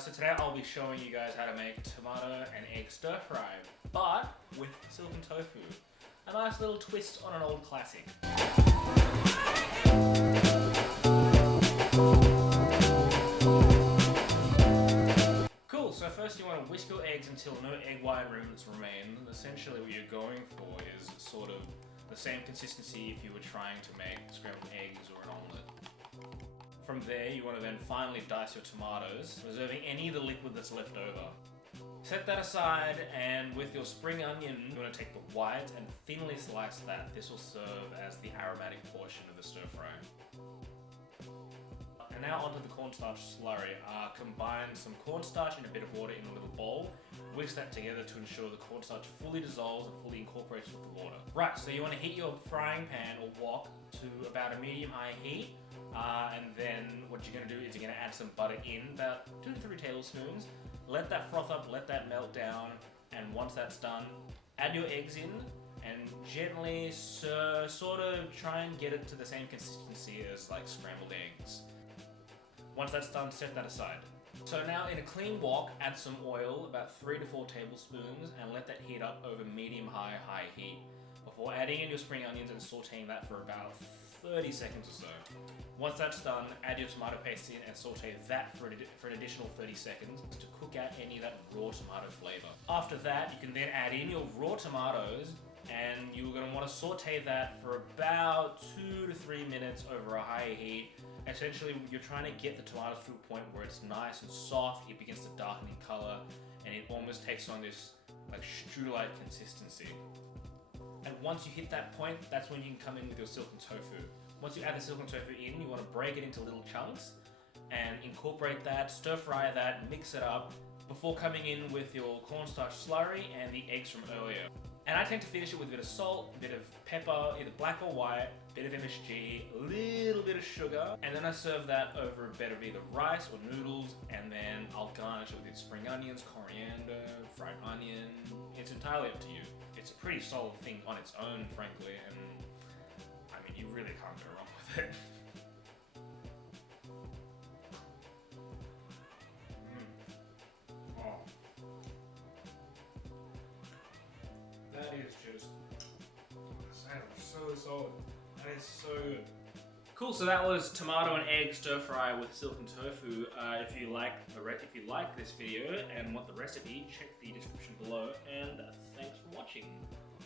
So today I'll be showing you guys how to make tomato and egg stir fry, but with silken tofu. A nice little twist on an old classic. Cool, so first you want to whisk your eggs until no egg white remnants remain. Essentially what you're going for is sort of the same consistency if you were trying to make scrambled eggs or an omelette. From there, you want to then finely dice your tomatoes, reserving any of the liquid that's left over. Set that aside, and with your spring onion, you want to take the white and thinly slice that. This will serve as the aromatic portion of the stir fry. And now onto the cornstarch slurry. Combine some cornstarch in a bit of water in a little bowl. Whisk that together to ensure the cornstarch fully dissolves and fully incorporates with the water. Right, so you want to heat your frying pan or wok to about a medium-high heat. And then what you're going to do is you're going to add some butter in, about 2 to 3 tablespoons. Let that froth up, let that melt down, and once that's done, add your eggs in and gently sort of try and get it to the same consistency as like scrambled eggs. Once that's done, set that aside. So now in a clean wok, add some oil, about 3 to 4 tablespoons, and let that heat up over medium-high heat before adding in your spring onions and sauteing that for about 30 seconds or so. Once that's done, add your tomato paste in and saute that for an additional 30 seconds to cook out any of that raw tomato flavor. After that, you can then add in your raw tomatoes, and you're going to want to saute that for about 2 to 3 minutes over a high heat. Essentially, you're trying to get the tomatoes to a point where it's nice and soft, it begins to darken in color, and it almost takes on this like strudel-like consistency. And once you hit that point, that's when you can come in with your silken tofu. Once you add the silken tofu in, you want to break it into little chunks and incorporate that, stir fry that, mix it up before coming in with your cornstarch slurry and the eggs from earlier. And I tend to finish it with a bit of salt, a bit of pepper, either black or white, a bit of MSG, a little bit of sugar, and then I serve that over a bed of either rice or noodles, and then I'll garnish it with spring onions, coriander, fried onion. It's entirely up to you. It's a pretty solid thing on its own, frankly, and I mean, you really can't go wrong with it. Oh. That is just so solid. That is so good. Cool. So that was tomato and egg stir fry with silken tofu. If you like this video and want the recipe, check the description below. And thanks for watching.